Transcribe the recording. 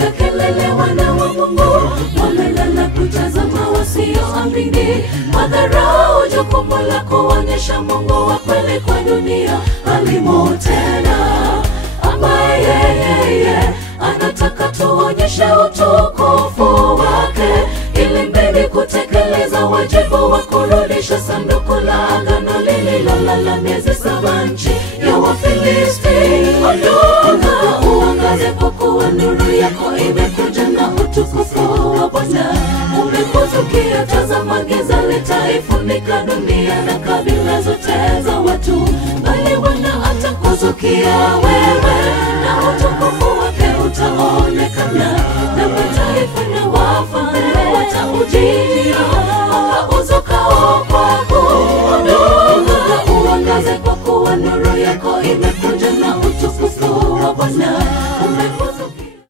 Piga kelele wana wa Mungu, wamelala kutazama wasioamini. Madharau jukumu lako, onyesha Mungu wa kweli kwa dunia. Alimo tena ambaye yeye anataka tuonyeshe utukufu wake, ili mbele kutekeleza wajibu wa kurudisha sanduku la agano lililolala miezi 7 nchi ya Wafilisti. Ondoka uangaze, kwa kuwa nuru yako imekuja na utukufu wa Bwana umekuzukia. Tazama giza litaifunika dunia na kabila zote za watu, bali Bwana atakuzukia wewe.